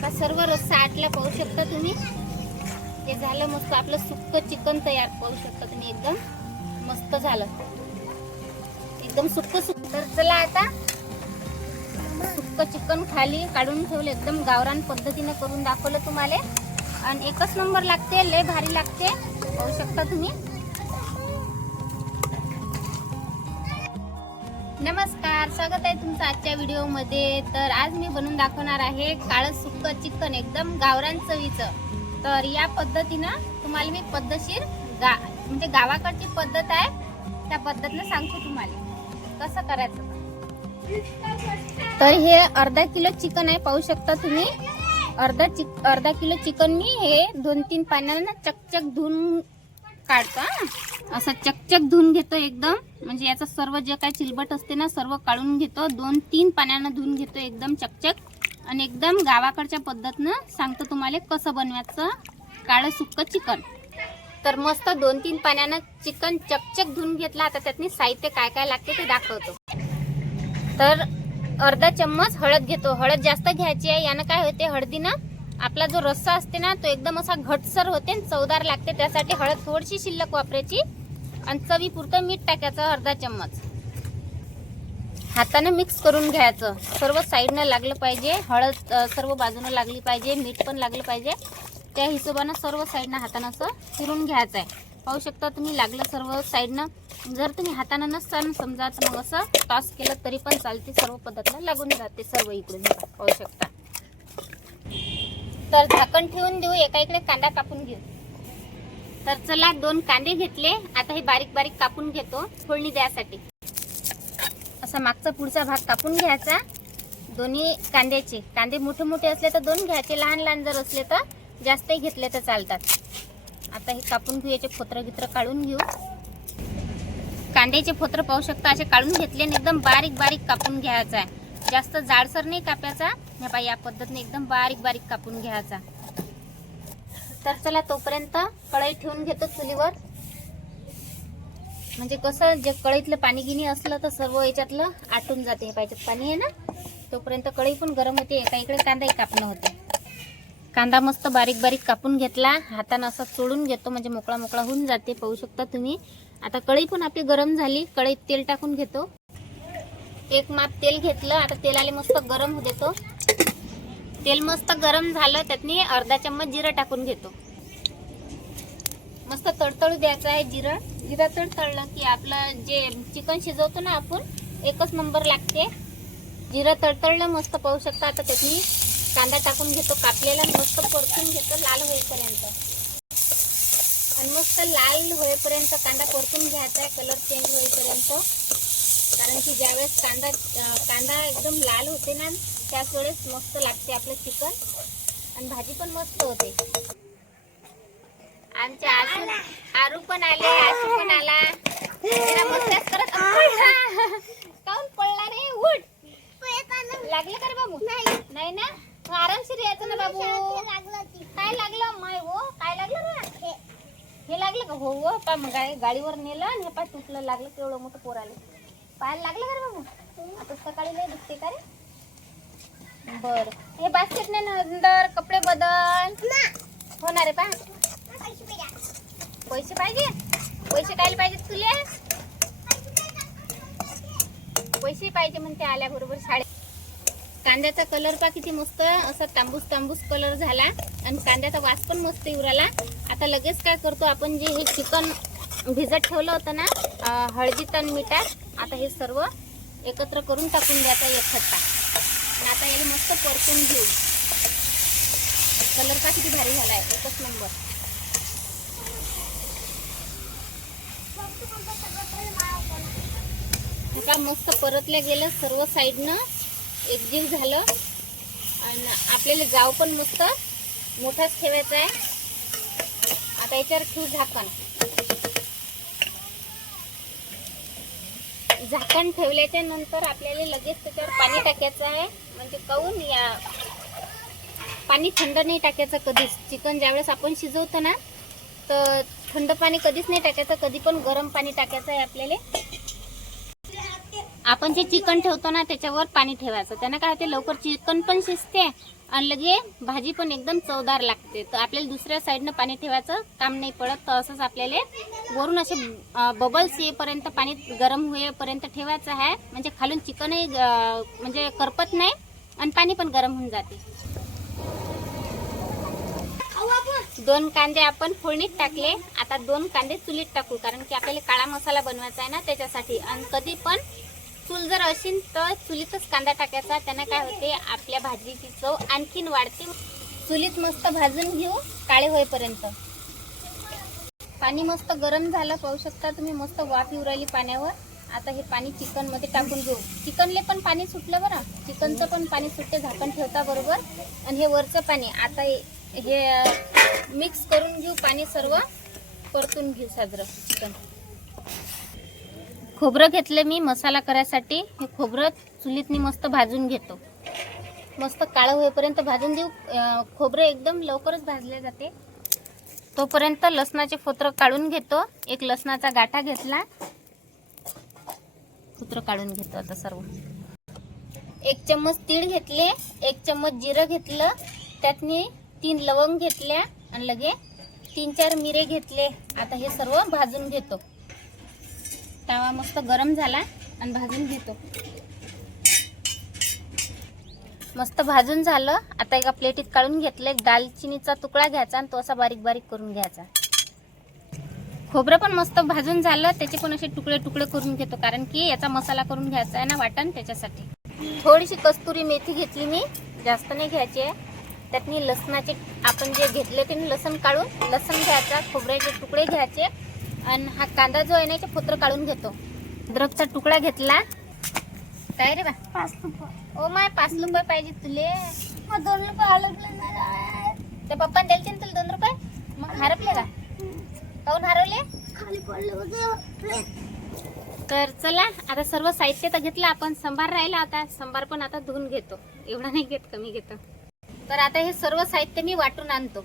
आता सर्व रस्सा आटला पाहू शकता तुम्ही? हे झालं मस्त. आपलं सुक्क चिकन तयार पाहू शकता तुम्ही एकदम. मस्त झालं. एकदम सुक्क सुक्क. तर चला आता सुक्क चिकन खाली काढून ठेवलं. एकदम गावरान पद्धतीने करून दाखवलं तुम्हाला. आणि एकच नंबर लागते. लय भारी लागते. पाहू शकता तुम्ही. नमस्कार स्वागत आहे तुमचं आजच्या व्हिडिओमध्ये. तर आज मी बनवून दाखवणार आहे काळं सुक्क चिकन एकदम गावरान चवीचं. तर या पद्धतीनं तुम्हाला मी पद्धतशीर गा म्हणजे गावाकडची पद्धत आहे त्या पद्धतीनं सांगतो तुम्हाला. कसं करायचं? तर हे अर्धा किलो चिकन आहे पाहू शकता तुम्ही. अर्धा चिक अर्धा किलो चिकन मी हे दोन तीन पाण्यानं चकचक धुवून काढतो हा. असं चकचक धुवून घेतो एकदम. म्हणजे याचं सर्व जे काय चिलबट असते ना सर्व काढून घेतो. दोन तीन पाण्यानं धुवून घेतो एकदम चकचक. आणि एकदम गावाकडच्या पद्धतीनं सांगतो तुम्हाला कसं बनवायचं. काळं सुक्क चिकन. तर मस्त दोन तीन पाण्यानं चिकन चकचक धुवून घेतला. आता त्यातनी साहित्य काय काय लागते ते दाखवतो. तर अर्धा चम्मच हळद घेतो. हळद जास्त घ्यायची आहे. यानं काय होते हळदीनं आपला जो रस्सा असते ना तो एकदम असा घटसर होते आणि चवदार लागते. त्यासाठी हळद थोडीशी शिल्लक वापरायची आणि चवीपुरतं मीठ टाकायचं अर्धा चम्मच. हाताने मिक्स करून घ्यायचं. सर्व साईडनं लागलं पाहिजे. हळद सर्व बाजूनं लागली पाहिजे. मीठ पण लागलं पाहिजे. त्या हिशोबानं सर्व साईडनं हातानं असं फिरून घ्यायचं आहे पाहू शकता तुम्ही लागलं सर्व साईडनं. जर तुम्ही हातानं नसताना समजा मग असं टॉस केलं तरी पण चालते. सर्व पद्धतीनं लागून जाते सर्व इकडून. पाहू शकता. तर झाकण ठेवून देऊ एका इकडे कांदा कापून घेऊ. तर चला दोन कांदे घेतले. आता हे बारीक बारीक कापून घेतो फोडणी द्यासाठी. असा मागचा पुढचा भाग कापून घ्यायचा. दोन्ही कांद्याचे. कांदे मोठे मोठे असले तर दोन घ्यायचे लहान लहान जर असले तर जास्तही घेतले तर चालतात. आता हे कापून घेऊ याचे फोत्र गित्र काढून घेऊ. कांद्याचे फोत्र पाहू शकता असे काढून घेतले आणि एकदम बारीक बारीक कापून घ्यायचा आहे. जास्त जाडसर नाही कापायचा. ह्या बाई या पद्धतीने एकदम बारीक बारीक कापून घ्यायचा. तर चला तोपर्यंत कढई ठेवून घेतो चुलीवर. म्हणजे कसं जे कढईतलं पाणी गिनी असलं तर सर्व याच्यातलं आटून जाते हे पाहिजे पाणी आहे ना? तोपर्यंत कढई पण गरम होते. एका इकडे कांदाही कापणं होते. कांदा मस्त बारीक बारीक कापून घेतला. हातानं असा चोडून घेतो म्हणजे मोकळा मोकळा होऊन जाते पाहू शकता तुम्ही. आता कढई पण आपली गरम झाली. कढईत तेल टाकून घेतो. एक माप तेल घेतलं आता तेलाले मस्त गरम होऊ देतो. तेल मस्त गरम झालं त्यातनी अर्धा चम्मच जिरं टाकून घेतो. मस्त तडतळू द्यायचं आहे जिरं. जिरं तडतळलं की आपलं जे चिकन शिजवतो ना आपण एकच नंबर लागते. जिरं तडतळलं मस्त पाहू शकता. आता त्यातनी कांदा टाकून घेतो कापलेला मस्त परतून घेतो लाल होईपर्यंत. आणि मस्त लाल होईपर्यंत कांदा परतून घ्यायचा आहे कलर चेंज होईपर्यंत. कारण की ज्यावेळेस कांदा कांदा एकदम लाल होते ना त्याच वेळेस मस्त लागते आपलं चिकन. आणि भाजी पण मस्त होते. आमचे आशू आरू पण आले आशू पण आला. मस्त्याच करत काऊन पडला रे? उठ. लागलं का रे बाबू? नाही. ना? मग आरामशीर यायचं ना बाबू. काय लागलं? माय हो काय लागलं हे. लागलं का? हो हो पा मग गाडी- गाडीवर नेलं आणि हे पाय तुटलं. लागलं केवढं मोठं पोराले पाहायला लागलं का रे बाबू? आता सकाळी नाही दुखते का रे? बर. हे बास्केट नाही नंतर कपडे बदल. होणार आहे पा पैसे पाहिजे? पैसे काय पाहिजे तुले? पैसे पाहिजे म्हणते आल्याबरोबर शाळेत कांद्याचा कलर पा किती मस्त. असा तांबूस तांबूस कलर झाला. आणि कांद्याचा वास पण मस्त येऊ राहिला. आता लगेच काय करतो आपण जे हे चिकन भिजत ठेवलं होतं ना हळदी तण मिठात आता हे सर्व एकत्र करून टाकून द्यायचा एक खट्टा. आणि आता याला मस्त परतून घेऊ. कलर का किती भारी झाला आहे एकच नंबर. आता मस्त परतल्या गेलं सर्व साईडनं एकजीव झालं. आणि आपल्याला जाव पण मस्त मोठाच ठेवायचा आहे. आता याच्यावर ठेवू झाकण. झाकण ठेवल्याच्या नंतर आपल्याला लगेच त्याच्यावर पाणी टाकायचं आहे. म्हणजे काऊन या पाणी थंड नाही टाकायचं कधीच. चिकन ज्यावेळेस आपण शिजवतो ना तर थंड पाणी कधीच नाही टाकायचं कधी पण गरम पाणी टाकायचं आहे आपल्याला. आपण जे चिकन ठेवतो ना त्याच्यावर पाणी ठेवायचं. त्यानं काय होते लवकर चिकन पण शिजते आणि लगे भाजी पण एकदम चवदार लागते. तर आपल्याला दुसऱ्या साईडनं पाणी ठेवायचं काम नाही पडत. तर असंच आपल्याला वरून असे बबल्स येईपर्यंत पाणी गरम होईपर्यंत ठेवायचं आहे. म्हणजे खालून चिकनही म्हणजे करपत नाही आणि पाणी पण गरम होऊन जाते. दोन कांदे आपण फोडणीत टाकले. आता दोन कांदे चुलीत टाकू कारण की आपल्याला काळा मसाला बनवायचा आहे ना त्याच्यासाठी. आणि कधी पण चूल जर असेल तर चुलीतच कांदा टाकायचा. त्यानं काय होते आपल्या भाजीची चव आणखीन वाढते. चुलीत मस्त भाजून घेऊ काळे होईपर्यंत. पाणी मस्त गरम झालं पाहू शकता तुम्ही मस्त वाफ येऊ राहिली पाण्यावर. आता हे पाणी चिकनमध्ये टाकून घेऊ. चिकनले पण पाणी सुटलं बरं. चिकनचं पण पाणी सुटते झाकण ठेवता बरोबर. आणि हे वरचं पाणी आता हे- हे मिक्स करून घेऊ पाणी सर्व. परतून घेऊ साजरं चिकन. खोबरं घेतलं मी मसाला करायसाठी. हे खोबरं चुलीतनी मस्त भाजून घेतो. मस्त काळं होईपर्यंत भाजून देऊ. खोबरं एकदम लवकरच भाजले जाते. तोपर्यंत लसणाचे फोत्र काढून घेतो. एक लसणाचा गाठा घेतला. फोत्र काढून घेतो आता सर्व. एक चम्मच तीळ घेतले. एक चम्मच जिरं घेतलं. त्यातनी तीन लवंग घेतल्या. आणि लगे तीन चार मिरे घेतले. आता हे सर्व भाजून घेतो. तवा मस्त गरम झाला आणि भाजून घेतो. मस्त भाजून झालं. आता एका प्लेटीत काढून घेतलं एक दालचिनीचा तुकडा घ्यायचा आणि तो असा बारीक बारीक करून घ्यायचा. खोबरं पण मस्त भाजून झालं. त्याचे पण असे तुकडे तुकडे करून घेतो. कारण की याचा मसाला करून घ्यायचा आहे ना वाटण त्याच्यासाठी. थोडीशी कस्तुरी मेथी घेतली मी. जास्त नाही घ्यायची आहे. त्यात मी लसणाचे आपण जे घेतले ते लसण काढून लसण घ्यायचा खोबऱ्याचे तुकडे घ्यायचे. आणि हा कांदा जो आहे ना फोत्र काढून घेतो. अद्रकचा तुकडा घेतला. काय रे बा? पाच रुपये ओ माय पाच रुपये पाहिजे तुले. मग दोन रुपये त्या पप्पाने द्यायचे ना तुला दोन रुपये? मग हरपले का? काऊन हरवले? खाली पडले होते. तर चला आता सर्व साहित्य तर घेतलं आपण संभार राहिला आता. संभार पण आता धुवून घेतो. एवढा नाही घेत कमी घेतो. तर आता हे सर्व साहित्य मी वाटून आणतो.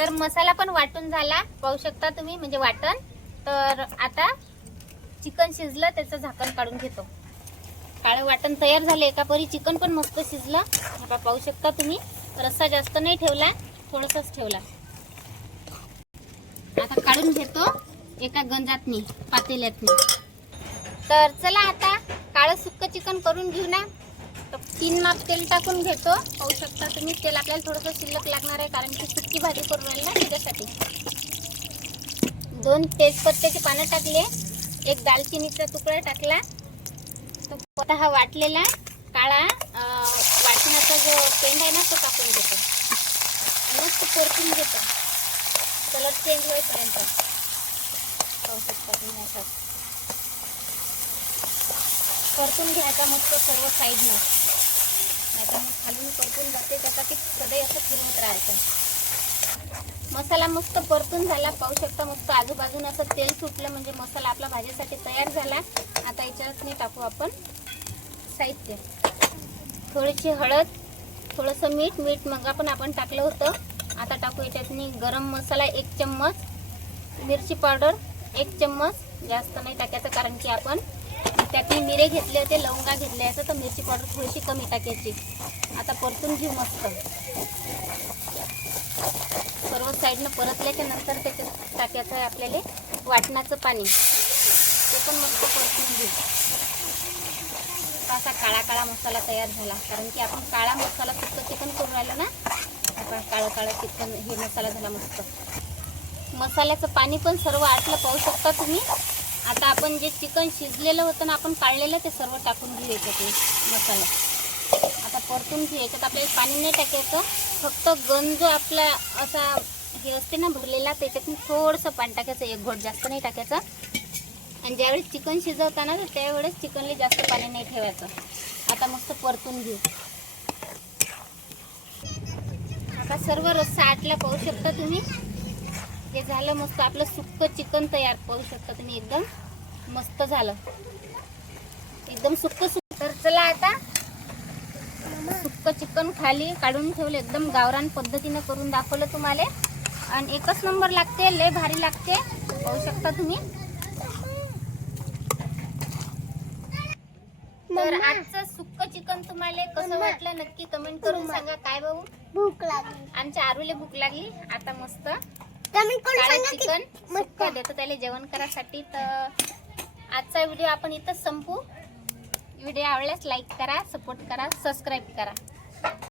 तर मसाला पण वाटून झाला. पाहू शकता तुम्ही म्हणजे वाटण. तर आता चिकन शिजलं त्याचं झाकण काढून घेतो. काळं वाटण तयार झालं एका परी चिकन पण मस्त शिजलं. आता पाहू शकता तुम्ही रस्सा जास्त नाही ठेवला थोडंसंच ठेवला. आता काढून घेतो एका गंजातनी पातेल्यातनी. तर चला आता काळं सुक्क चिकन करून घेऊ ना. तीन माप तेल टाकून घेतो. पाहू शकता तुम्ही तेल आपल्याला थोडंसं शिल्लक लागणार आहे कारण की सुक्की भाजी करून राहील ना त्याच्यासाठी. दोन तेजपत्त्याचे पानं टाकले. एक दालचिनीचा तुकडा टाकला. तो स्वतः हा वाटलेला काळा वाटण्याचा जो पेंड आहे ना तो टाकून घेतो. मस्त परतून घेतो. कलर चेंज होईपर्यंत. पाहू शकता तुम्ही असं. परतून घ्यायचा मस्त सर्व साईडनं खालून परतून जाते त्यासाठी सदैव असं फिरवत राहायचं मसाला मस्त परतून झाला. पाहू शकता मस्त आजूबाजून असं तेल सुटलं. म्हणजे मसाला आपला भाजीसाठी तयार झाला. आता याच्यात मी टाकू आपण. साहित्य. थोडीशी हळद थोडंसं मीठ. मीठ मग आपण आपण टाकलं होतं. आता टाकू याच्यातनी गरम मसाला एक चम्मच. मिरची पावडर एक चम्मच. जास्त नाही टाकायचं कारण की आपण त्यातले मिरे घेतले होते लवंगा घेतले होते तर मिरची पावडर थोडीशी कमी टाकायची. आता परतून घेऊ मस्त. सर्व साईडनं परतल्याच्या नंतर त्याच्यात टाकायचं आहे आपल्याला वाटणाचं पाणी. ते पण मस्त परतून घेऊ. असा काळा काळा मसाला तयार झाला. कारण की आपण काळा मसाला फक्त चिकन करून राहिलो ना आपण काळं काळं चिकन हे मसाला झाला मस्त. मसाल्याचं पाणी पण सर्व आटलं पाहू शकता तुम्ही. आता आपण जे चिकन शिजलेलं होतं ना आपण काढलेलं ते सर्व टाकून घेऊ ते मसाला. आता परतून घेऊ याच्यात. आपल्याला पाणी नाही टाकायचं. फक्त गंज आपला असा हे असते ना भरलेला त्याच्यातून थोडंसं पाणी टाकायचं. एक घोट जास्त नाही टाकायचं. आणि ज्यावेळेस चिकन शिजवताना तर त्यावेळेस चिकनला जास्त पाणी नाही ठेवायचं. आता मस्त परतून घेऊ. आता सर्व रस्सा आटला पाहू शकता तुम्ही. हे झालं मस्त आपलं सुक्क चिकन तयार पाहू शकता तुम्ही एकदम. मस्त झालं. एकदम सुक्क सुक्क. तर चला आता सुक्क चिकन खाली काढून ठेवलं एकदम गावरान पद्धतीनं करून दाखवलं तुम्हाला. आणि एकच नंबर लागते लय भारी लागते. पाहू शकता तुम्ही. तर आजचं सुक्क चिकन तुम्हाला कसं वाटलं नक्की कमेंट करून सांगा. काय भाऊ? भूक लागली. आमच्या आरूले भूक लागली. आता मस्त कमेंट करून काळं सांगा चिकन. की सुक्क देतो त्याला जेवण करासाठी तर आजचा व्हिडिओ आपण इथंच संपू. व्हिडिओ आवडल्यास लाईक करा सपोर्ट करा सबस्क्राईब करा.